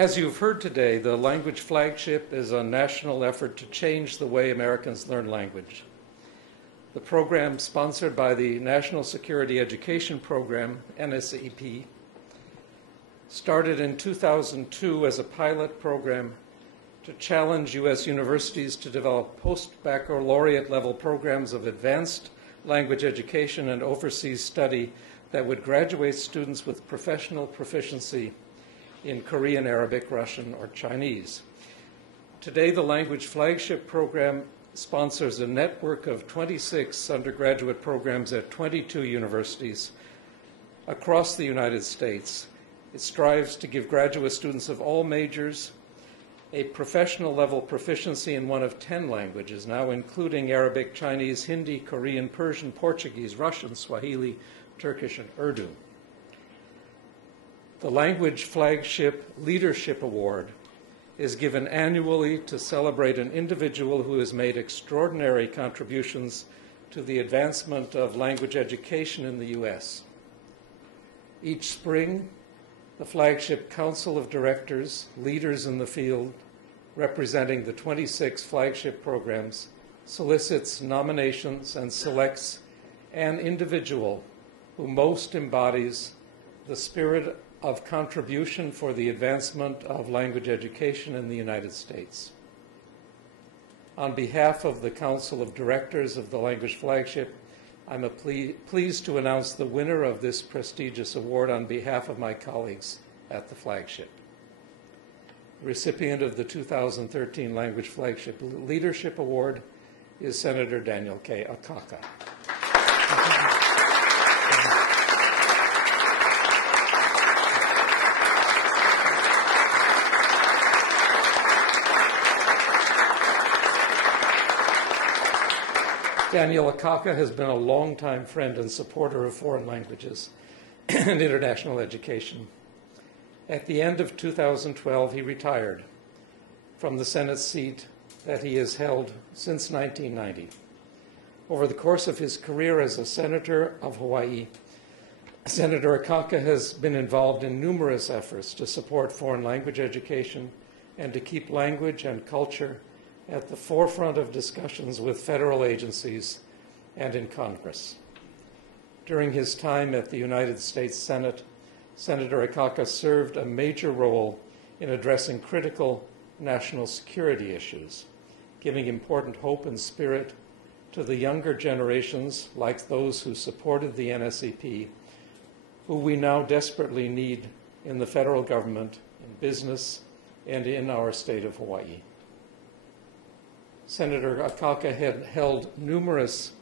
As you've heard today, the Language Flagship is a national effort to change the way Americans learn language. The program, sponsored by the National Security Education Program, NSEP, started in 2002 as a pilot program to challenge U.S. universities to develop post-baccalaureate level programs of advanced language education and overseas study that would graduate students with professional proficiency in Korean, Arabic, Russian, or Chinese. Today, the Language Flagship Program sponsors a network of 26 undergraduate programs at 22 universities across the United States. It strives to give graduate students of all majors a professional level proficiency in one of 10 languages, now including Arabic, Chinese, Hindi, Korean, Persian, Portuguese, Russian, Swahili, Turkish, and Urdu. The Language Flagship Leadership Award is given annually to celebrate an individual who has made extraordinary contributions to the advancement of language education in the U.S. Each spring, the Flagship Council of Directors, leaders in the field, representing the 26 flagship programs, solicits nominations and selects an individual who most embodies the spirit of contribution for the advancement of language education in the United States. On behalf of the Council of Directors of the Language Flagship, I'm pleased to announce the winner of this prestigious award on behalf of my colleagues at the Flagship. The recipient of the 2013 Language Flagship Leadership Award is Senator Daniel Akaka. Daniel Akaka has been a longtime friend and supporter of foreign languages and international education. At the end of 2012, he retired from the Senate seat that he has held since 1990. Over the course of his career as a senator of Hawaii, Senator Akaka has been involved in numerous efforts to support foreign language education and to keep language and culture at the forefront of discussions with federal agencies and in Congress. During his time at the United States Senate, Senator Akaka served a major role in addressing critical national security issues, giving important hope and spirit to the younger generations, like those who supported the NSEP, who we now desperately need in the federal government, in business, and in our state of Hawaii. Senator Akaka had held numerous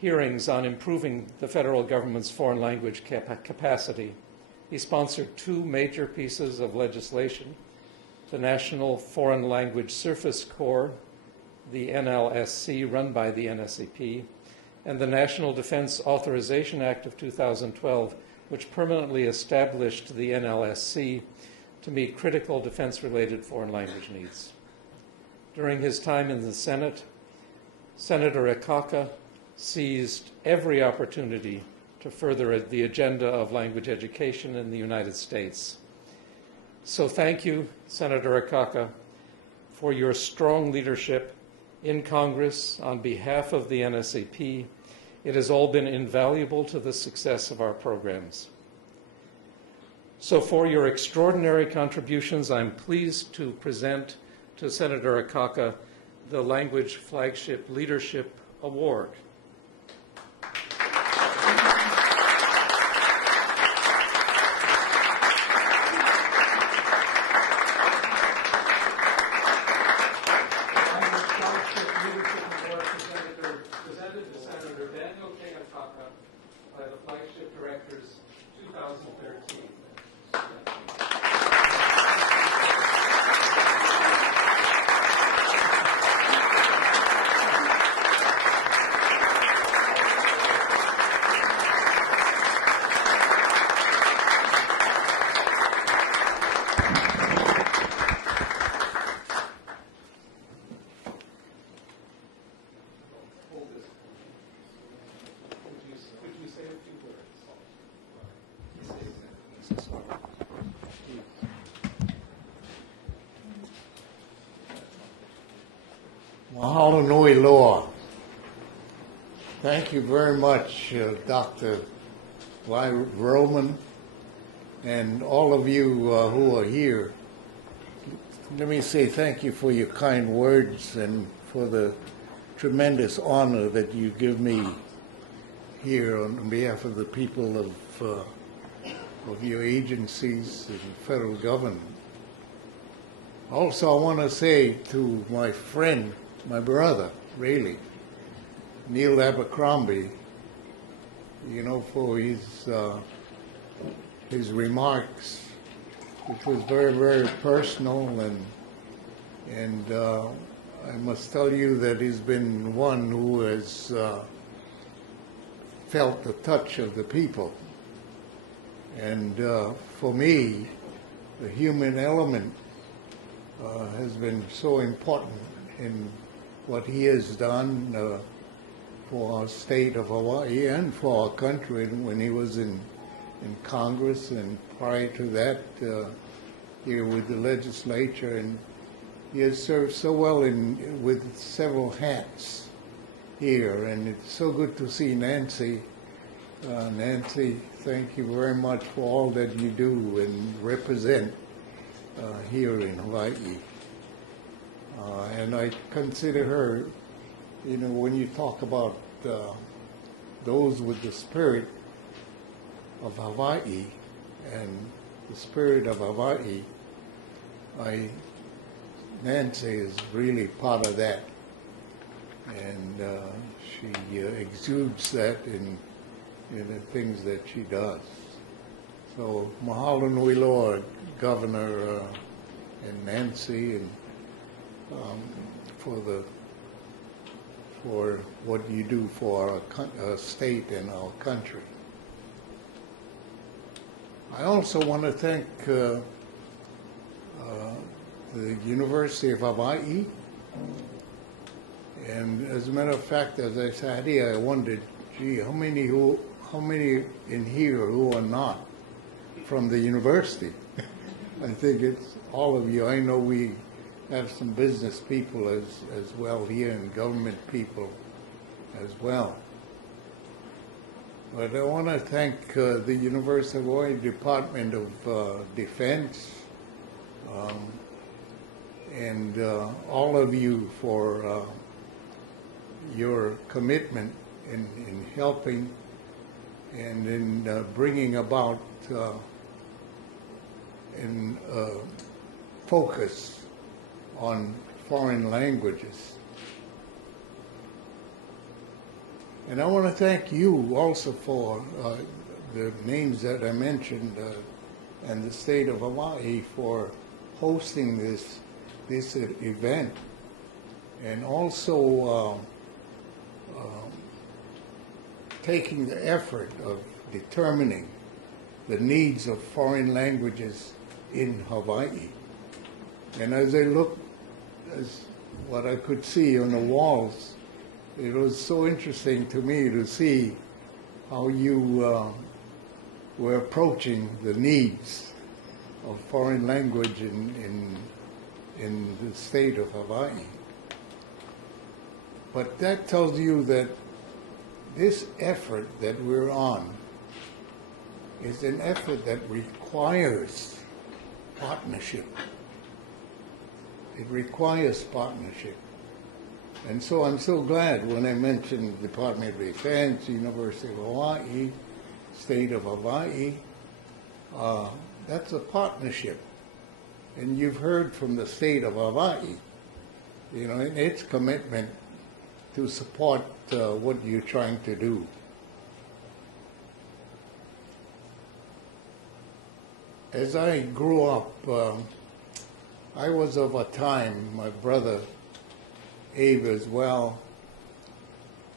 hearings on improving the federal government's foreign language capacity. He sponsored two major pieces of legislation: the National Foreign Language Surface Corps, the NLSC, run by the NSEP, and the National Defense Authorization Act of 2012, which permanently established the NLSC to meet critical defense-related foreign language needs. During his time in the Senate, Senator Akaka seized every opportunity to further the agenda of language education in the United States. So thank you, Senator Akaka, for your strong leadership in Congress on behalf of the NSEP. It has all been invaluable to the success of our programs. So for your extraordinary contributions, I'm pleased to present to Senator Akaka the Language Flagship Leadership Award. Presented to Senator Daniel Akaka by the Flagship Directors 2013. Mahalo nui loa. Thank you very much, Dr. Roman, and all of you who are here. Let me say thank you for your kind words and for the tremendous honor that you give me here on behalf of the people of your agencies and federal government. Also, I want to say to my friend, my brother, really, Neil Abercrombie, you know, for his remarks, which was very, very personal, and I must tell you that he's been one who has felt the touch of the people. And for me, the human element has been so important in what he has done for our state of Hawaii and for our country when he was in Congress, and prior to that here with the legislature. And he has served so well with several hats here, and it's so good to see Nancy. Nancy, thank you very much for all that you do and represent here in Hawaii. And I consider her, you know, when you talk about those with the spirit of Hawaii and the spirit of Hawaii, Nancy is really part of that. And she exudes that in the things that she does. So mahalo nui loa, Governor and Nancy, and for what you do for our state and our country. I also want to thank the University of Hawaii. And as a matter of fact, as I sat here, I wondered, gee, how many in here who are not from the university? I think it's all of you. I know we have some business people as well here, and government people as well. But I want to thank the University of Hawaii Department of Defense and all of you for your commitment in helping and in bringing about in focus on foreign languages. And I want to thank you also for the names that I mentioned and the state of Hawaii for hosting this event, and also taking the effort of determining the needs of foreign languages in Hawaii. And as I looked, as what I could see on the walls, it was so interesting to me to see how you were approaching the needs of foreign language in the state of Hawaii. But that tells you that this effort that we're on is an effort that requires partnership. It requires partnership. And so I'm so glad when I mentioned Department of Defense, University of Hawaii, State of Hawaii, that's a partnership. And you've heard from the State of Hawaii, you know, its commitment to support what you're trying to do. As I grew up, I was of a time, my brother Abe as well,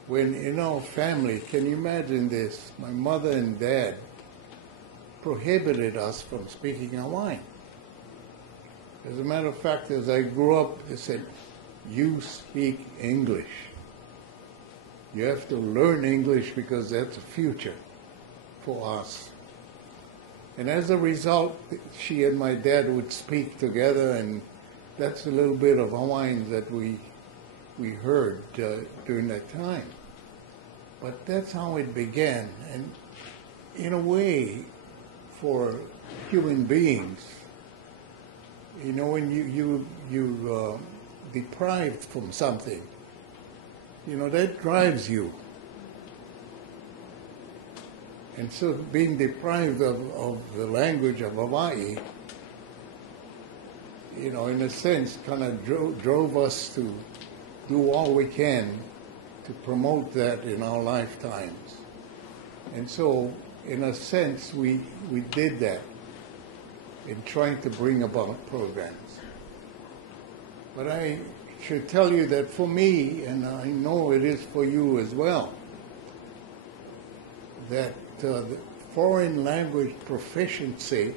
when in our family, can you imagine this? My mother and dad prohibited us from speaking Hawaiian. As a matter of fact, as I grew up, they said, you speak English. You have to learn English because that's the future for us. And as a result, she and my dad would speak together, and that's a little bit of Hawaiian that we we heard during that time. But that's how it began. And in a way, for human beings, you know, when you deprived from something, you know, that drives you. And so being deprived of the language of Hawai'i, you know, in a sense, kind of drove us to do all we can to promote that in our lifetimes. And so, in a sense, we did that in trying to bring about programs. But I should tell you that for me, and I know it is for you as well, that the foreign language proficiency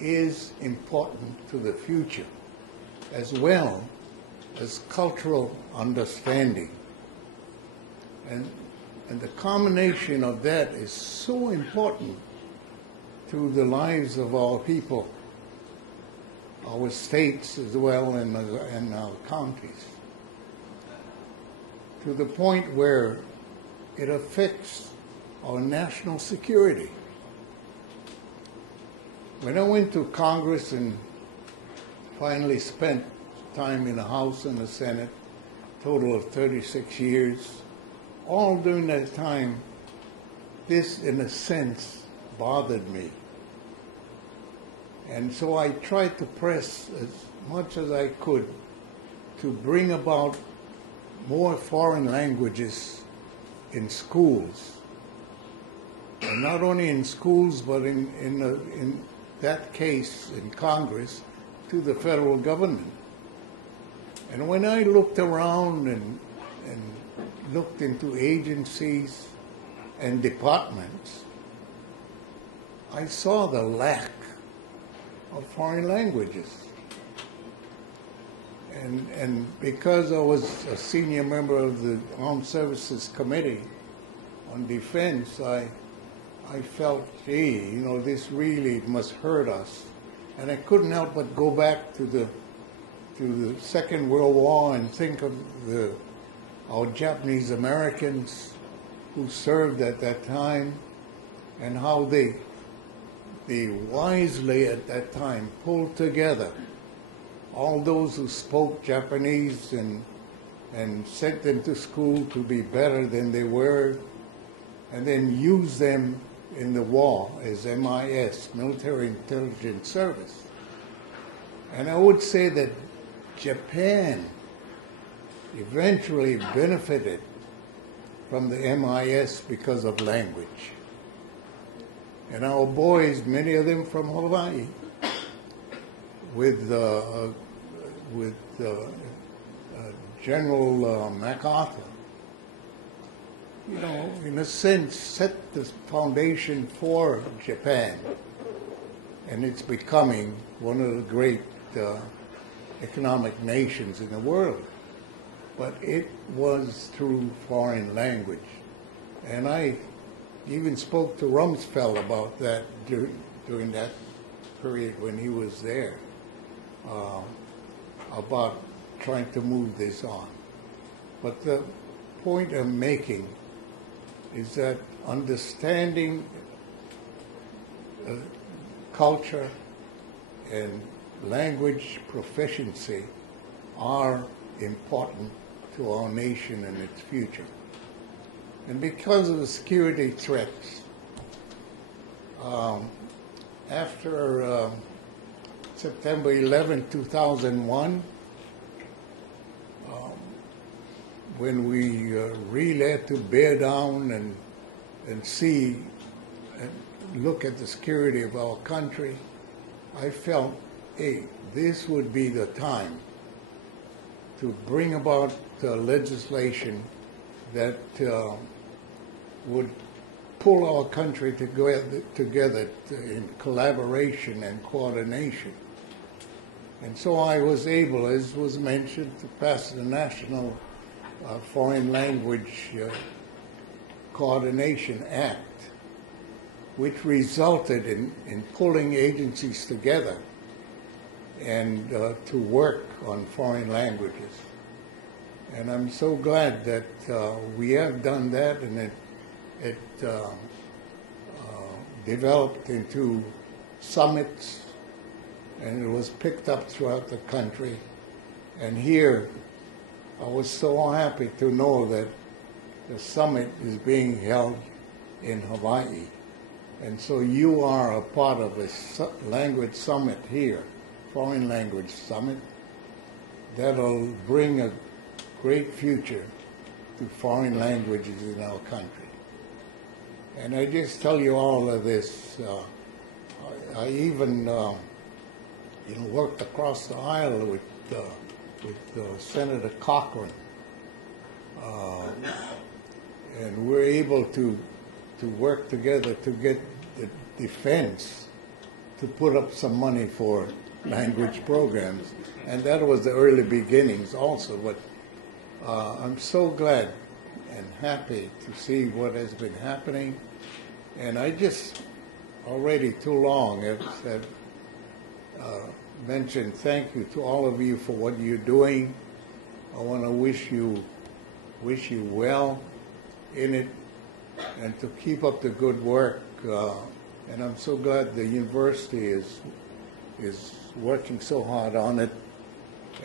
is important to the future, as well as cultural understanding. And the combination of that is so important to the lives of our people, our states as well, and our counties, to the point where it affects our national security. When I went to Congress and finally spent time in the House and the Senate, total of 36 years, all during that time, this, in a sense, bothered me. And so I tried to press as much as I could to bring about more foreign languages in schools. And not only in schools, but in that case, in Congress, to the federal government. And when I looked around and looked into agencies and departments, I saw the lack of foreign languages. And because I was a senior member of the Armed Services Committee on Defense, I felt, gee, you know, this really must hurt us. And I couldn't help but go back to the Second World War and think of our Japanese Americans who served at that time, and how they wisely at that time pulled together all those who spoke Japanese and sent them to school to be better than they were, and then used them in the war as MIS, Military Intelligence Service. And I would say that Japan eventually benefited from the MIS because of language. And our boys, many of them from Hawaii, with General MacArthur, you know, in a sense, set the foundation for Japan. And it's becoming one of the great economic nations in the world. But it was through foreign language. And I even spoke to Rumsfeld about that during that period when he was there, about trying to move this on. But the point I'm making is that understanding culture and language proficiency are important to our nation and its future. And because of the security threats, after September 11, 2001, when we really had to bear down and see and look at the security of our country, I felt, hey, this would be the time to bring about legislation that would pull our country together in collaboration and coordination. And so I was able, as was mentioned, to pass the National Foreign Language Coordination Act, which resulted in pulling agencies together and to work on foreign languages. And I'm so glad that we have done that, and it developed into summits, and it was picked up throughout the country. And here, I was so happy to know that the summit is being held in Hawaii. And so you are a part of a language summit here, foreign language summit, that'll bring a great future to foreign languages in our country. And I just tell you all of this. I even worked across the aisle with Senator Cochran, and we're able to work together to get the defense to put up some money for language programs. And that was the early beginnings also. But I'm so glad and happy to see what has been happening. And I just already too long have mentioned thank you to all of you for what you're doing. I want to wish you well in it, and to keep up the good work. And I'm so glad the university is working so hard on it.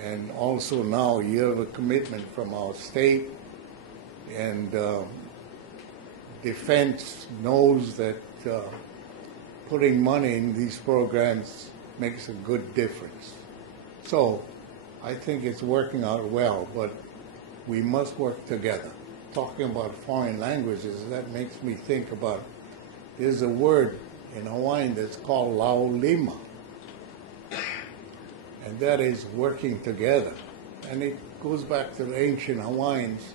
And also now you have a commitment from our state, and defense knows that putting money in these programs makes a good difference. So I think it's working out well, but we must work together. Talking about foreign languages, that makes me think about, there's a word in Hawaiian that's called laulima, and that is working together. And it goes back to the ancient Hawaiians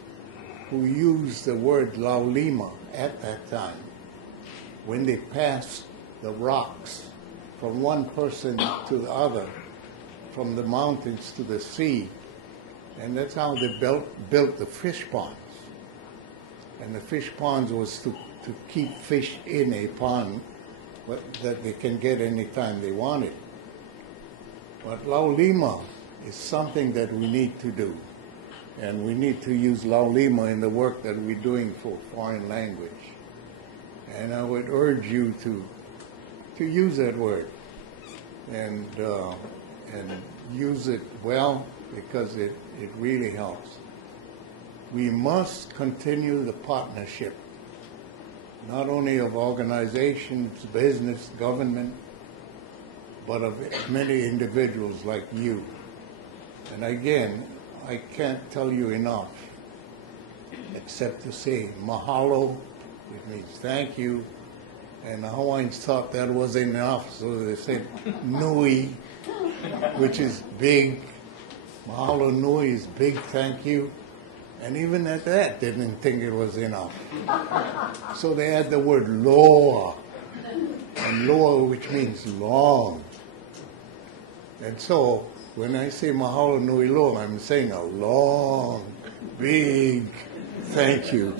who used the word laulima at that time when they passed the rocks from one person to the other, from the mountains to the sea. And that's how they built the fish ponds. And the fish ponds was to keep fish in a pond that they can get anytime they want it. But laulima is something that we need to do. And we need to use laulima in the work that we're doing for foreign language. And I would urge you to use that word and use it well, because it really helps. We must continue the partnership, not only of organizations, business, government, but of many individuals like you. And again, I can't tell you enough, except to say mahalo, which means thank you. And the Hawaiians thought that wasn't enough, so they said nui, which is big. Mahalo nui is big thank you. And even at that, they didn't think it was enough. So they add the word loa, and loa, which means long. And so when I say mahalo nui loa, I'm saying a long, big thank you